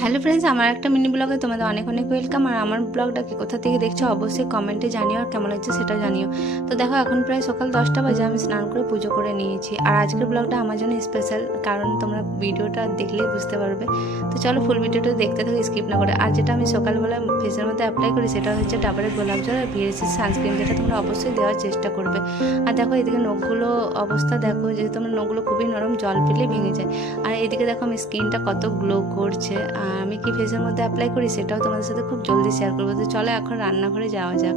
Hello friends আমার একটা mini ব্লগে তোমাদের অনেক অনেক ওয়েলকাম আর আমার ব্লগটাকে কোথা থেকে দেখছ অবশ্যই কমেন্টে জানিও আর কেমন হচ্ছে সেটা জানিও। তো দেখো, এখন প্রায় সকাল দশটা বাজে, আমি স্নান করে পুজো করে নিয়েছি। আর আজকের ব্লগটা আমার জন্য স্পেশাল কারণ তোমরা ভিডিওটা দেখলেই বুঝতে পারবে। তো চলো ফুল ভিডিওটা দেখতে থাকো স্কিপ না করে। আর যেটা আমি সকালবেলা ফেসের মধ্যে অ্যাপ্লাই করি, সেটা হচ্ছে ডাবরের গোলাপ জল আর ভিএসি সানস্ক্রিন যেটা তোমরা অবশ্যই দেওয়ার চেষ্টা করবে। আর দেখো, এদিকে নখগুলো অবস্থা দেখো, যেহেতু আমার নখগুলো খুবই নরম, জল পেলে ভেঙে যায়। আর এদিকে দেখো আমি স্কিনটা কত গ্লো করছে। আর আমি কি ফেসের মধ্যে অ্যাপ্লাই করি সেটাও তোমাদের সাথে খুব জলদি শেয়ার করব। তো চলো এখন রান্নাঘরে যাওয়া যাক।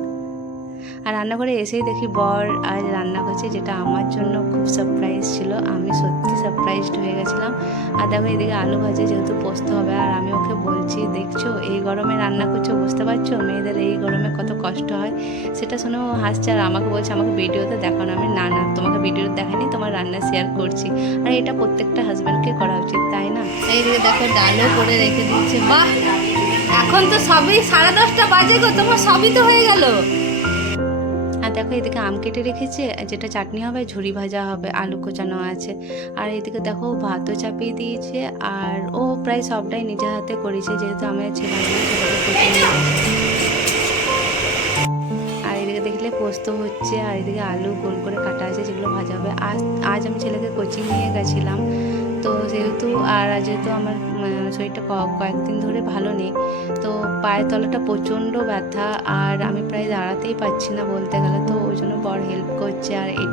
আর রান্নাঘরে এসেই দেখি বর আজ রান্না করছে যেটা আমার জন্য খুব সারপ্রাইজ ছিল। আমি সত্যি সারপ্রাইজড হয়ে গেছিলাম। আর দেখো এদিকে আলু ভাজে যেহেতু পোস্ত হবে আর আমি ওকে বলছি দেখছ? এই গরমে রান্না করছ, বুঝতে পারছ? মেয়েদের এই গরমে কত কষ্ট হয়। সেটা শুনে ও হাসছে আর আমাকে বলছে, আমাকে ভিডিওতে দেখানো আমি, না না, তোমাকে ভিডিওতে দেখাইনি, তোমার রান্না শেয়ার করছি। আর এটা প্রত্যেকটা হাজব্যান্ডকে করা উচিত, তাই না? এইদিকে দেখো, ডালও করে রেখে দিচ্ছে বাহ! এখন তো সবই সাড়ে দশটা বাজে গো, তোমার সবই তো হয়ে গেল। দেখো, এদিকে আম কেটে রেখেছে, যেটা চাটনি হবে ঝুড়ি ভাজা হবে, আলু কোচানো আছে। আর এদিকে দেখো ও ভাতও চাপিয়ে দিয়েছে, আর ও প্রায় সবটাই নিজের হাতে করেছে, যেহেতু আমি ছেলে আর এদিকে দেখলে পোস্ত হচ্ছে, আর এদিকে আলু গোল করে কাটা আছে, যেগুলো ভাজা হবে। আজ আজ আমি ছেলেকে কোচিং নিয়ে গেছিলাম, তো সেহেতু, আর যেহেতু আমার শরীরটা কয়েকদিন ধরে ভালো নেই, তো পায়ের তলাটা প্রচণ্ড ব্যথা, আর আমি প্রায় দাঁড়াতেই পাচ্ছি না বলতে গেলে।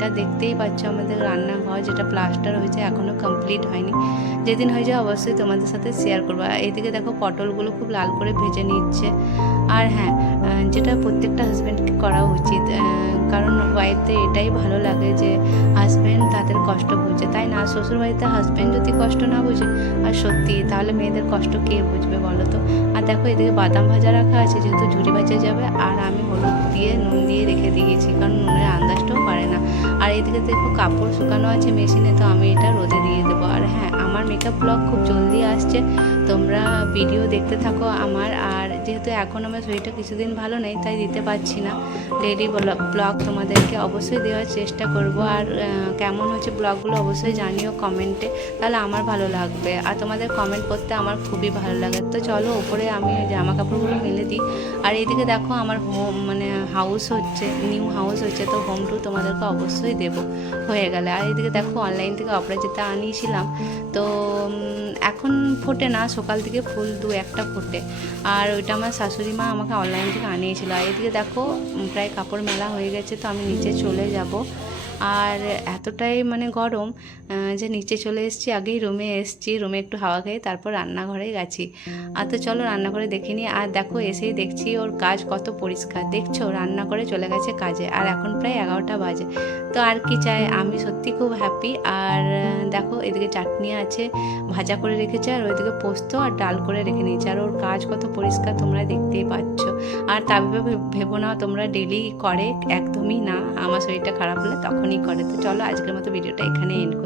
এটা দেখতেই পাচ্ছ আমাদের রান্নাঘর, যেটা প্লাস্টার হয়েছে এখনও কমপ্লিট হয়নি। যেদিন হয়ে যায় অবশ্যই তোমাদের সাথে শেয়ার করব। আর এদিকে দেখো পটলগুলো খুব লাল করে ভেজে নিচ্ছে। আর হ্যাঁ যেটা প্রত্যেকটা হাজব্যান্ডকে করা উচিত কারণ ওয়াইফদের এটাই ভালো লাগে যে হাজব্যান্ড তাদের কষ্ট বুঝে। তাই না? শ্বশুর বাড়িতে হাজব্যান্ড যদি কষ্ট না বুঝে, আর সত্যি, তাহলে মেয়েদের কষ্ট কে বুঝবে বলো তো? আর দেখো এদিকে বাদাম ভাজা রাখা আছে, যেহেতু ঝুড়ি ভাজা যাবে, আর আমি হলুদ দিয়ে, নুন দিয়ে রেখে দিয়েছি, কারণ নুনের আন্দাজটাও পারে না। আর এদিকে দেখো কাপড় শুকানো আছে মেশিনে, তো আমি এটা রোদে দিয়ে দেবো। আর হ্যাঁ আমার মেকআপ ব্লগ খুব জলদি আসছে তোমরা ভিডিও দেখতে থাকো আমার, আর যেহেতু এখন আমার শরীরটা কিছুদিন ভালো নেই, তাই দিতে পারছি না। ডেলি ব্লগ তোমাদেরকে অবশ্যই দেওয়ার চেষ্টা করব, আর কেমন হচ্ছে ব্লগগুলো অবশ্যই জানিও কমেন্টে তাহলে আমার ভালো লাগবে। আর তোমাদের কমেন্ট করতে আমার খুবই ভালো লাগে। তো চলো ওপরে আমি জামা কাপড়গুলো মেলে দিই। আর এইদিকে দেখো আমার হোম মানে হাউস হচ্ছে নিউ হাউস হচ্ছে, তো হোম টু তোমাদেরকে অবশ্যই দেবো। হয়ে গেলে। আর এইদিকে দেখো অনলাইন থেকে অপরাজিতা আনিয়েছিলাম। তো এখন ফোটে না সকাল থেকে ফুল দু একটা ফোটে। আর ওইটা আমার শাশুড়ি মা আমাকে অনলাইন থেকে আনিয়েছিল। এদিকে দেখো প্রায় কাপড় মেলা হয়ে গেছে, তো আমি নিচে চলে যাব। আর এতটাই মানে গরম যে নিচে চলে এসেছি, আগেই রুমে এসেছি, রুমে একটু হাওয়া খেয়ে তারপর রান্নাঘরে গেছি। আর তো চলো রান্নাঘরে দেখে নিই, আর দেখো এসেই দেখছি ওর কাজ কত পরিষ্কার। দেখছ রান্না করে চলে গেছে কাজে, আর এখন প্রায় এগারোটা বাজে। তো আর কি চাই, আমি সত্যি খুব হ্যাপি আর দেখো এদিকে চাটনি আছে, ভাজা করে রেখেছে, আর ওইদিকে পোস্ত আর ডাল করে রেখে নিয়েছে। আর ওর কাজ কত পরিষ্কার তোমরা দেখতেই পাচ্ছ। আর তা ভেবে না, তোমরা ডেলি করে, একদমই না, আমার শরীরটা খারাপ হলে তখনই করে। তো চলো আজকের মতো ভিডিওটা এখানে এন্ড করছি।